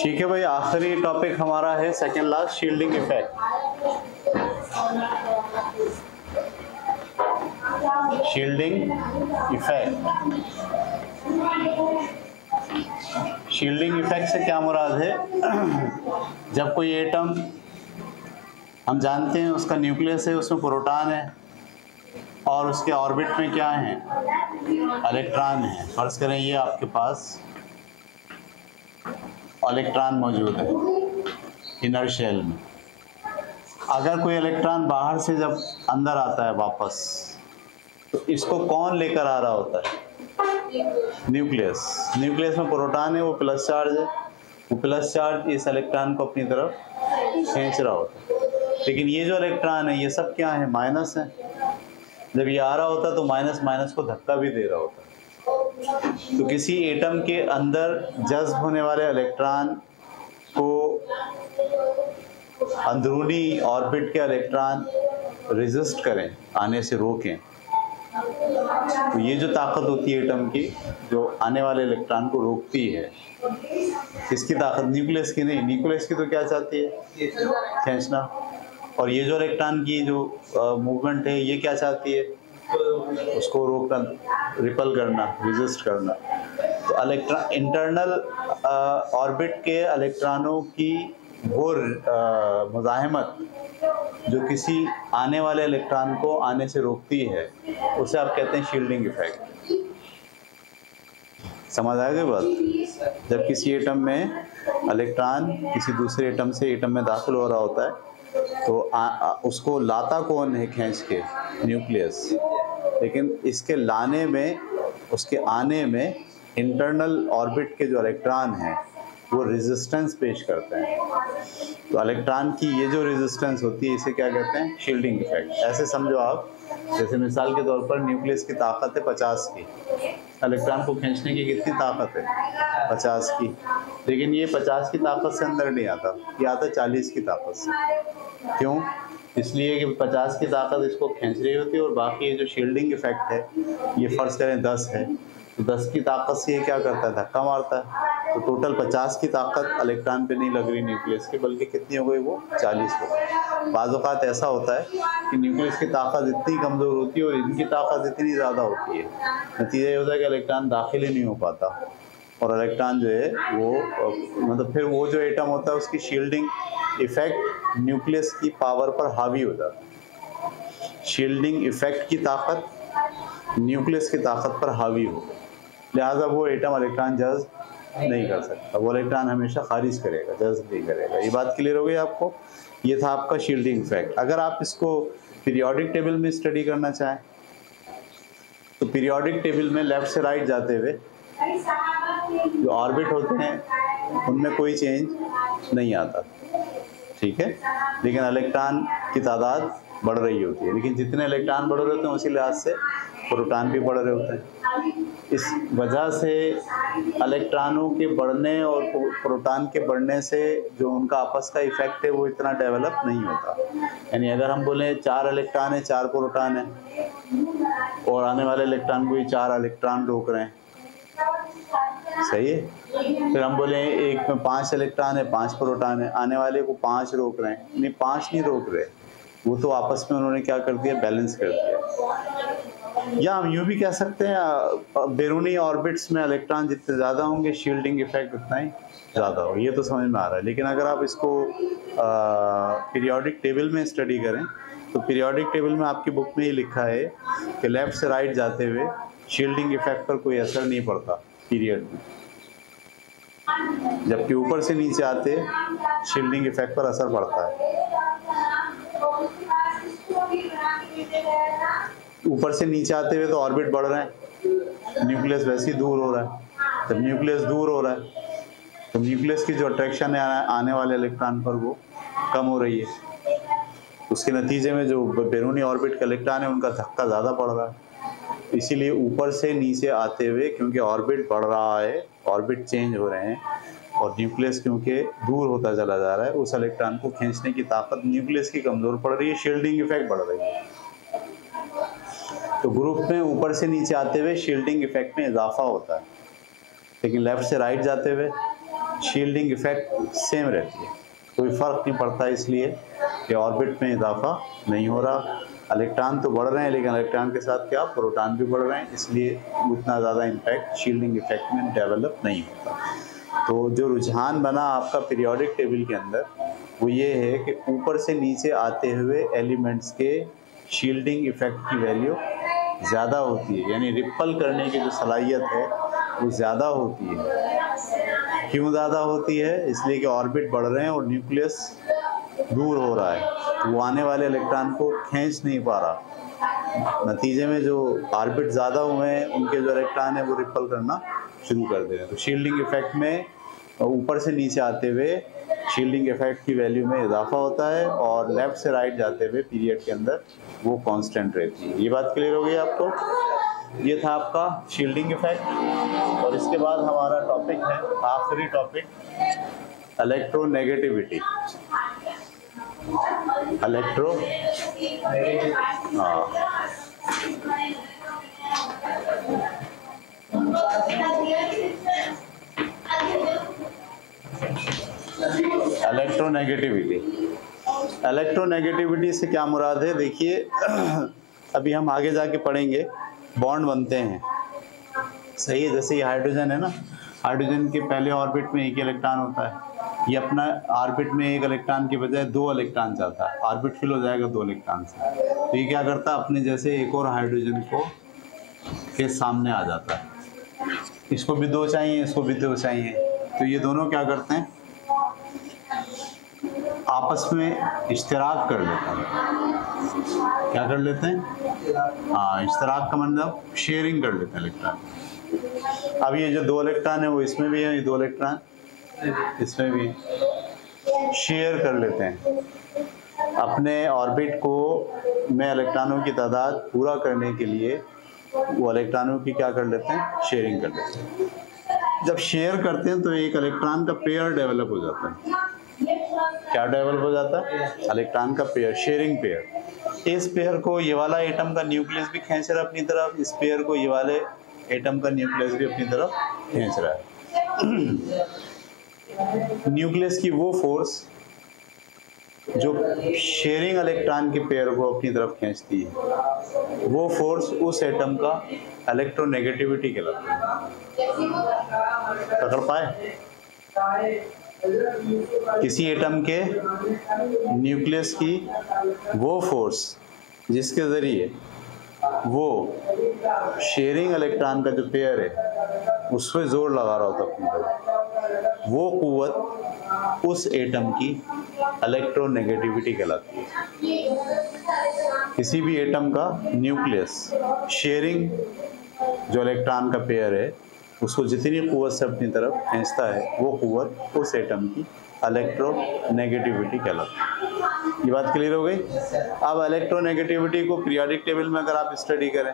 ठीक है भाई, आखिरी टॉपिक हमारा है second last, shielding effect. Shielding effect, shielding effect से क्या मुराद है? जब कोई एटम, हम जानते हैं उसका न्यूक्लियस है, उसमें प्रोटॉन है और उसके ऑर्बिट में क्या है? इलेक्ट्रॉन है। फर्ज करें ये आपके पास इलेक्ट्रॉन मौजूद है इनर शेल में। अगर कोई इलेक्ट्रॉन बाहर से जब अंदर आता है वापस, तो इसको कौन लेकर आ रहा होता है? न्यूक्लियस। न्यूक्लियस में प्रोटॉन है, वो प्लस चार्ज है, वो प्लस चार्ज इस इलेक्ट्रॉन को अपनी तरफ खींच रहा होता है। लेकिन ये जो इलेक्ट्रॉन है ये सब क्या है? माइनस है। जब ये आ रहा होता है तो माइनस माइनस को धक्का भी दे रहा होता है। तो किसी एटम के अंदर जज्ब होने वाले इलेक्ट्रॉन को अंदरूनी ऑर्बिट के इलेक्ट्रॉन रेजिस्ट करें, आने से रोकें, तो ये जो ताकत होती है एटम की, जो आने वाले इलेक्ट्रॉन को रोकती है, किसकी ताकत? न्यूक्लियस की नहीं। न्यूक्लियस की तो क्या चाहती है? खींचना। और ये जो इलेक्ट्रॉन की जो मूवमेंट है, ये क्या चाहती है? उसको रोकना, रिपल करना, रेजिस्ट करना। तो इलेक्ट्रॉन, इंटरनल ऑर्बिट के इलेक्ट्रॉनों की वो मुज़ाहमत जो किसी आने वाले इलेक्ट्रॉन को आने से रोकती है, उसे आप कहते हैं शील्डिंग इफेक्ट। समझ आएगी बात? जब किसी एटम में इलेक्ट्रॉन किसी दूसरे एटम से एटम में दाखिल हो रहा होता है, तो उसको लाता कौन है खींच के? न्यूक्लियस। लेकिन इसके लाने में, उसके आने में इंटरनल ऑर्बिट के जो इलेक्ट्रॉन हैं वो रेजिस्टेंस पेश करते हैं। तो इलेक्ट्रॉन की ये जो रेजिस्टेंस होती है, इसे क्या कहते हैं? Shielding effect. ऐसे समझो आप, जैसे मिसाल के तौर पर न्यूक्लियस की ताकत है 50 की, इलेक्ट्रॉन को खींचने की कितनी ताकत है? 50 की। लेकिन ये 50 की ताकत से अंदर नहीं आता, ये आता 40 की ताकत से। क्यों? इसलिए कि 50 की ताकत इसको खींच रही होती है और बाकी ये जो शील्डिंग इफेक्ट है, ये फर्ज करें 10 है, तो 10 की ताकत से ये क्या करता है? धक्का मारता है। तो टोटल 50 की ताकत इलेक्ट्रॉन पे नहीं लग रही न्यूक्लियस की, बल्कि कितनी हो गई? वो 40 हो गई। बाज़ औक़ात ऐसा होता है कि न्यूक्लियस की ताकत इतनी कमज़ोर होती है और इनकी ताकत इतनी ज़्यादा होती है, नतीजा ये होता है कि इलेक्ट्रॉन दाखिल ही नहीं हो पाता, और इलेक्ट्रॉन जो है वो मतलब फिर वो जो एटम होता है उसकी शील्डिंग इफेक्ट न्यूक्लियस की पावर पर हावी हो जाता है। शील्डिंग इफेक्ट की ताकत न्यूक्लियस की ताकत पर हावी हो, लिहाजा वो एटम इलेक्ट्रॉन जज्ब नहीं कर सकता, वो इलेक्ट्रॉन हमेशा खारिज करेगा, जज्ब नहीं करेगा। ये बात क्लियर हो गई आपको? ये था आपका शील्डिंग इफेक्ट। अगर आप इसको पीरियोडिक टेबल में स्टडी करना चाहें, तो पीरियोडिक टेबल में लेफ्ट से राइट जाते हुए जो ऑर्बिट होते हैं उनमें कोई चेंज नहीं आता, ठीक है? लेकिन इलेक्ट्रॉन की तादाद बढ़ रही होती है। लेकिन जितने इलेक्ट्रॉन बढ़ रहे होते हैं उसी लिहाज से प्रोटॉन भी बढ़ रहे होते हैं। इस वजह से इलेक्ट्रॉनों के बढ़ने और प्रोटॉन के बढ़ने से जो उनका आपस का इफेक्ट है वो इतना डेवलप नहीं होता। यानी अगर हम बोलें 4 इलेक्ट्रॉन है, 4 प्रोटॉन है, और आने वाले इलेक्ट्रॉन को ही 4 इलेक्ट्रॉन रोक रहे हैं, सही है? फिर हम बोले एक में 5 इलेक्ट्रॉन है, 5 प्रोटॉन है, आने वाले को 5 रोक रहे हैं, नहीं 5 नहीं रोक रहे, वो तो आपस में उन्होंने क्या कर दिया? बैलेंस कर दिया। या हम यूँ भी कह सकते हैं बैरूनी ऑर्बिट्स में इलेक्ट्रॉन जितने ज़्यादा होंगे, शील्डिंग इफेक्ट उतना ही ज़्यादा हो। ये तो समझ में आ रहा है। लेकिन अगर आप इसको पीरियोडिक टेबल में स्टडी करें, तो पीरियोडिक टेबल में आपकी बुक में ही लिखा है कि लेफ़्ट से राइट जाते हुए शील्डिंग इफेक्ट पर कोई असर नहीं पड़ता पीरियड में, जबकि ऊपर से नीचे आते शील्डिंग इफेक्ट पर असर पड़ता है। ऊपर से नीचे आते हुए तो ऑर्बिट बढ़ रहे हैं, न्यूक्लियस वैसे ही दूर हो रहा है। जब न्यूक्लियस दूर हो रहा है तो न्यूक्लियस की जो अट्रैक्शन है आने वाले इलेक्ट्रॉन पर, वो कम हो रही है। उसके नतीजे में जो बैरूनी ऑर्बिट के इलेक्ट्रॉन है उनका धक्का ज़्यादा पड़ रहा है। इसीलिए ऊपर से नीचे आते हुए, क्योंकि ऑर्बिट बढ़ रहा है, ऑर्बिट चेंज हो रहे हैं, और न्यूक्लियस क्योंकि दूर होता चला जा रहा है, उस इलेक्ट्रॉन को खींचने की ताकत न्यूक्लियस की कमज़ोर पड़ रही है, शील्डिंग इफेक्ट बढ़ रही है। तो ग्रुप में ऊपर से नीचे आते हुए शील्डिंग इफेक्ट में इजाफा होता है, लेकिन लेफ्ट से राइट जाते हुए शील्डिंग इफेक्ट सेम रहती है, कोई फ़र्क नहीं पड़ता, इसलिए कि ऑर्बिट में इजाफा नहीं हो रहा। इलेक्ट्रॉन तो बढ़ रहे हैं लेकिन इलेक्ट्रॉन के साथ क्या प्रोटॉन भी बढ़ रहे हैं, इसलिए उतना ज़्यादा इम्पैक्ट शील्डिंग इफेक्ट में डेवलप नहीं होता। तो जो रुझान बना आपका पीरियोडिक टेबल के अंदर वो ये है कि ऊपर से नीचे आते हुए एलिमेंट्स के शील्डिंग इफेक्ट की वैल्यू ज़्यादा होती है, यानी रिपल करने की जो सलाहियत है वो ज़्यादा होती है। क्यों ज़्यादा होती है? इसलिए कि ऑर्बिट बढ़ रहे हैं और न्यूक्लियस दूर हो रहा है, तो वो आने वाले इलेक्ट्रॉन को खींच नहीं पा रहा। नतीजे में जो ऑर्बिट ज़्यादा हुए हैं उनके जो इलेक्ट्रॉन है वो रिपल करना शुरू कर दे रहे हैं। तो शील्डिंग इफेक्ट में ऊपर से नीचे आते हुए शील्डिंग इफेक्ट की वैल्यू में इजाफा होता है और लेफ्ट से राइट जाते हुए पीरियड के अंदर वो कांस्टेंट रहती है। ये बात क्लियर हो गई आपको? ये था आपका शील्डिंग इफेक्ट। और इसके बाद हमारा टॉपिक है, आखिरी टॉपिक, इलेक्ट्रोनेगेटिविटी। इलेक्ट्रोनेगेटिविटी से क्या मुराद है? देखिए अभी हम आगे जाके पढ़ेंगे, बॉन्ड बनते हैं, सही है। जैसे ये हाइड्रोजन है ना, हाइड्रोजन के पहले ऑर्बिट में एक इलेक्ट्रॉन होता है, ये अपना ऑर्बिट में एक इलेक्ट्रॉन के बजाय 2 इलेक्ट्रॉन चाहता है, ऑर्बिट फिल हो जाएगा 2 इलेक्ट्रॉन से। तो ये क्या करता है, अपने जैसे एक और हाइड्रोजन को के सामने आ जाता है, इसको भी 2 चाहिए, इसको भी 2 चाहिए, तो ये दोनों क्या करते हैं, आपस में इश्तराक कर लेते हैं। क्या कर लेते हैं? हाँ, इश्तराक का मतलब शेयरिंग कर लेते हैं इलेक्ट्रॉन। अब ये जो 2 इलेक्ट्रॉन है वो इसमें भी है, ये 2 इलेक्ट्रॉन इसमें भी शेयर कर लेते हैं। अपने ऑर्बिट को में इलेक्ट्रॉनों की तादाद पूरा करने के लिए वो इलेक्ट्रॉनों की क्या कर लेते हैं, शेयरिंग कर लेते हैं। जब शेयर करते हैं तो एक इलेक्ट्रॉन का पेयर डेवलप हो जाता है। क्या डेवलप हो जाता है? इलेक्ट्रॉन का पेयर, शेयरिंग पेयर। इस पेयर को ये वाला एटम का न्यूक्लियस भी खींच रहा है अपनी तरफ, इस पेयर को ये वाले एटम का न्यूक्लियस भी अपनी तरफ खींच रहा है। न्यूक्लियस की वो फोर्स जो शेयरिंग इलेक्ट्रॉन के पेयर को अपनी तरफ खींचती है, वो फोर्स उस एटम का इलेक्ट्रोनेगेटिविटी कहलाता है। पकड़ पाए? किसी एटम के न्यूक्लियस की वो फोर्स जिसके ज़रिए वो शेयरिंग इलेक्ट्रॉन का जो पेयर है उस पर जोर लगा रहा होता अपनी तरफ, वो कुव्वत उस एटम की इलेक्ट्रोनेगेटिविटी कहलाती है। किसी भी एटम का न्यूक्लियस शेयरिंग जो इलेक्ट्रॉन का पेयर है उसको जितनी कुव्वत से अपनी तरफ खींचता है वो कुव्वत उस एटम की इलेक्ट्रोनेगेटिविटी कहलाती है। ये बात क्लियर हो गई? अब इलेक्ट्रोनेगेटिविटी को पीरियोडिक टेबल में अगर आप स्टडी करें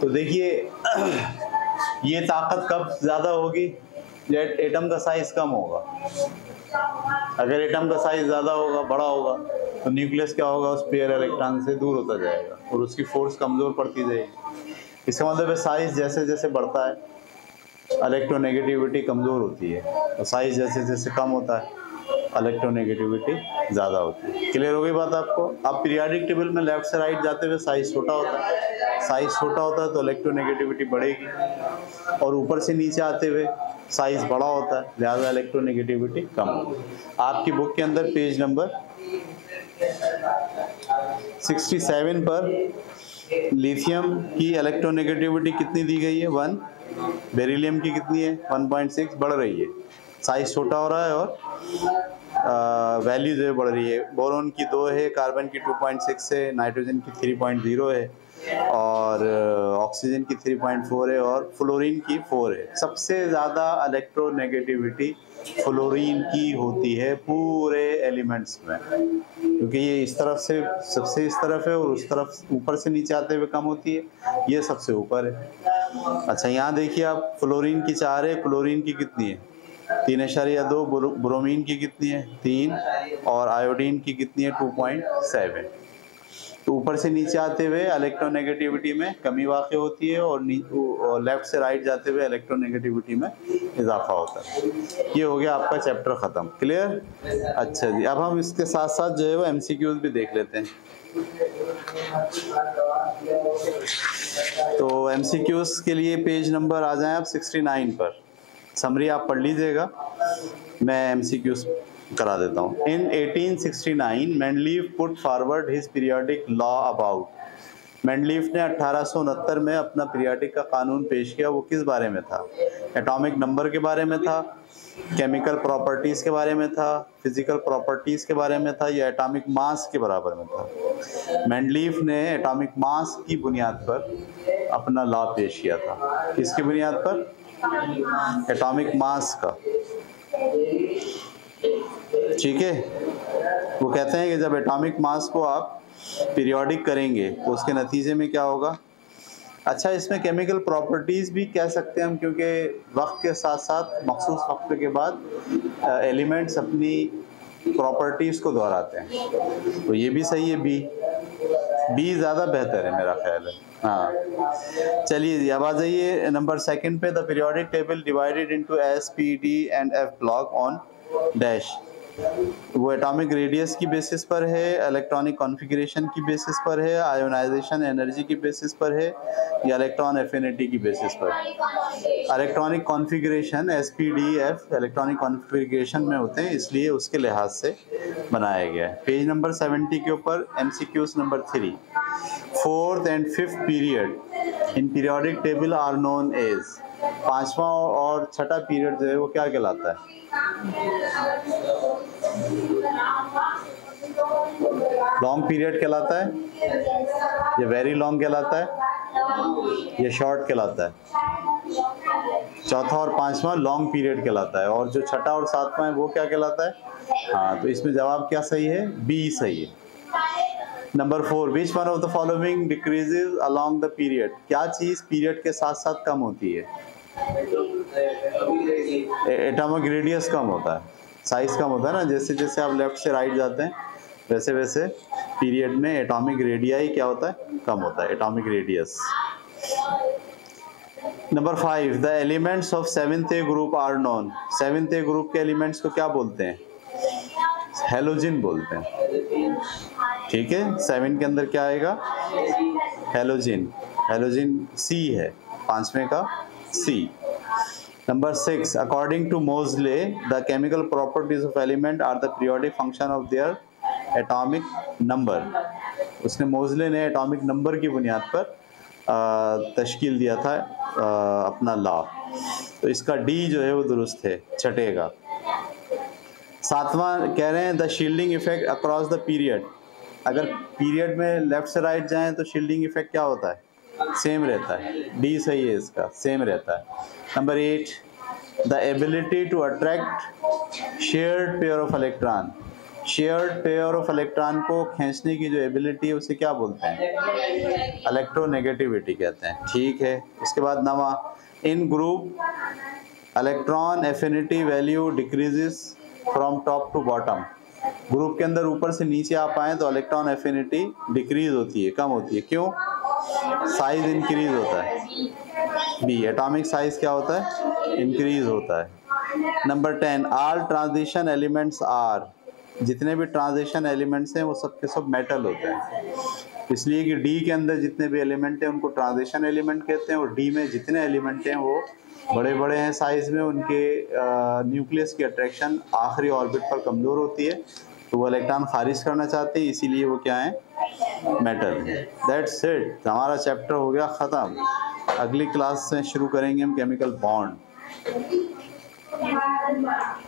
तो देखिए ये ताकत कब ज़्यादा होगी जब एटम का साइज कम होगा। अगर एटम का साइज ज़्यादा होगा, बड़ा होगा, तो न्यूक्लियस क्या होगा, उस पेयर इलेक्ट्रॉन से दूर होता जाएगा और उसकी फोर्स कमज़ोर पड़ती जाएगी। इसका मतलब है साइज जैसे जैसे बढ़ता है इलेक्ट्रोनेगेटिविटी कमज़ोर होती है और साइज जैसे जैसे कम होता है इलेक्ट्रोनेगेटिविटी ज़्यादा होती है। क्लियर हो गई बात आपको? अब पीरियोडिक टेबल में लेफ्ट से राइट जाते हुए साइज छोटा होता है, साइज छोटा होता है तो इलेक्ट्रोनेगेटिविटी बढ़ेगी, और ऊपर से नीचे आते हुए साइज बड़ा होता है लिहाजा इलेक्ट्रोनेगेटिविटी कम होगी। आपकी बुक के अंदर पेज नंबर 67 पर लिथियम की इलेक्ट्रोनेगेटिविटी कितनी दी गई है? 1। बेरिलियम की कितनी है? 1.6। बढ़ रही है, साइज छोटा हो रहा है और वैल्यू जो है बढ़ रही है। बोरोन की 2 है, कार्बन की 2.6 है, नाइट्रोजन की 3.0 है और ऑक्सीजन की 3.4 है और फ्लोरीन की 4 है। सबसे ज़्यादा इलेक्ट्रोनेगेटिविटी फ्लोरीन की होती है पूरे एलिमेंट्स में, क्योंकि ये इस तरफ से सबसे इस तरफ है और उस तरफ ऊपर से नीचे आते हुए कम होती है, ये सबसे ऊपर है। अच्छा यहाँ देखिए आप, फ्लोरीन की 4 है, क्लोरीन की कितनी है? 3.2, ब्रोमीन की कितनी है? 3, और आयोडीन की कितनी है? 2.7। तो ऊपर से नीचे आते हुए इलेक्ट्रोनेगेटिविटी में कमी वाक़ होती है और लेफ्ट से राइट जाते हुए इलेक्ट्रोनेगेटिविटी में इजाफा होता है। ये हो गया आपका चैप्टर ख़त्म। क्लियर? अच्छा जी, अब हम इसके साथ साथ जो है वो MCQs भी देख लेते हैं। तो MCQs के लिए पेज नंबर आ जाएं आप 69 पर। समरी आप पढ़ लीजिएगा, मैं MCQs करा देता हूँ। इन 1869 Mendeleev put forward his periodic law about. Mendeleev ने 1869 में अपना पीरियोडिक का कानून पेश किया। वो किस बारे में था? एटॉमिक नंबर के बारे में था, केमिकल प्रॉपर्टीज़ के बारे में था, फिजिकल प्रॉपर्टीज़ के बारे में था, या एटॉमिक मास के बराबर में था? मेंडलीव ने एटॉमिक मास की बुनियाद पर अपना लॉ पेश किया था। किसकी बुनियाद पर? एटॉमिक मास का। ठीक है, वो कहते हैं कि जब एटॉमिक मास को आप पीरियोडिक करेंगे तो उसके नतीजे में क्या होगा? अच्छा, इसमें केमिकल प्रॉपर्टीज़ भी कह सकते हैं हम, क्योंकि वक्त के साथ साथ मखसूस वक्त के बाद एलिमेंट्स अपनी प्रॉपर्टीज़ को दोहराते हैं, तो ये भी सही है। बी ज़्यादा बेहतर है मेरा ख्याल है। हाँ, चलिए जी, अब आ जाइए नंबर 2 पे। The periodic table divided into S, P, D and F block on dash. वो एटॉमिक रेडियस की बेसिस पर है, इलेक्ट्रॉनिक कॉन्फ़िगरेशन की बेसिस पर है, आयोनाइजेशन एनर्जी की बेसिस पर है, या इलेक्ट्रॉन एफिनिटी की बेसिस पर? Electronic configuration SPDF electronic configuration में होते हैं, इसलिए उसके लिहाज से बनाया गया है। पेज नंबर 70 के ऊपर MCQs number 3। 4th and 5th period in periodic table are known as. 5वां और 6ठा पीरियड जो है वो क्या कहलाता है? लॉन्ग पीरियड कहलाता है, ये वेरी लॉन्ग कहलाता है, ये शॉर्ट कहलाता है? चौथा और 5वां लॉन्ग पीरियड कहलाता है, और जो 6ठा और 7वां है वो क्या कहलाता है? हाँ, तो इसमें जवाब क्या सही है? बी सही है। Number 4, which one of the following decreases along the period? क्या चीज़ पीरियड के साथ साथ कम होती है? एटॉमिक रेडियस कम होता है, साइज कम होता है ना। जैसे जैसे आप लेफ्ट से राइट जाते हैं वैसे वैसे पीरियड में एटॉमिक रेडियाई क्या होता है? कम होता है, atomic radius. Number 5, the elements of 7th A group are known. 7th A group के एलिमेंट्स को क्या बोलते हैं? हेलोजिन बोलते हैं। ठीक है, 7 के अंदर क्या आएगा? हेलोजिन। हेलोजिन C है, 5वें का C। Number 6, according to Moseley the chemical properties of element are the periodic function of their atomic number. उसने मोज़ले ने एटॉमिक नंबर की बुनियाद पर तश्कील दिया था अपना लॉ, तो इसका D जो है वो दुरुस्त है, छठे का। 7वां कह रहे हैं the shielding effect across the period. अगर पीरियड में लेफ्ट से राइट जाएं तो शील्डिंग इफेक्ट क्या होता है? सेम रहता है। D सही है इसका, सेम रहता है। Number 8, the ability to attract shared pair of electron. Shared pair of electron को खींचने की जो एबिलिटी है उसे क्या बोलते हैं? इलेक्ट्रोनेगेटिविटी कहते हैं। ठीक है, उसके बाद 9वां, in group electron affinity value decreases from top to bottom. Group के अंदर ऊपर से नीचे आप आए तो इलेक्ट्रॉन एफिनिटी डिक्रीज होती है, कम होती है। क्यों? साइज इंक्रीज होता है। बी, एटॉमिक साइज क्या होता है? इंक्रीज होता है। Number 10, all transition elements are. जितने भी ट्रांजिशन एलिमेंट्स हैं वो सब के सब मेटल होते हैं, इसलिए कि डी के अंदर जितने भी एलिमेंट हैं उनको ट्रांजिशन एलिमेंट कहते हैं, और डी में जितने एलिमेंट हैं वो बड़े बड़े हैं साइज में, उनके न्यूक्लियस की अट्रैक्शन आखिरी ऑर्बिट पर कमज़ोर होती है, तो वो इलेक्ट्रॉन खारिज करना चाहते हैं, इसीलिए वो क्या है? मेटल। दैट्स इट, हमारा चैप्टर हो गया ख़त्म। अगली क्लास से शुरू करेंगे हम केमिकल बॉन्ड।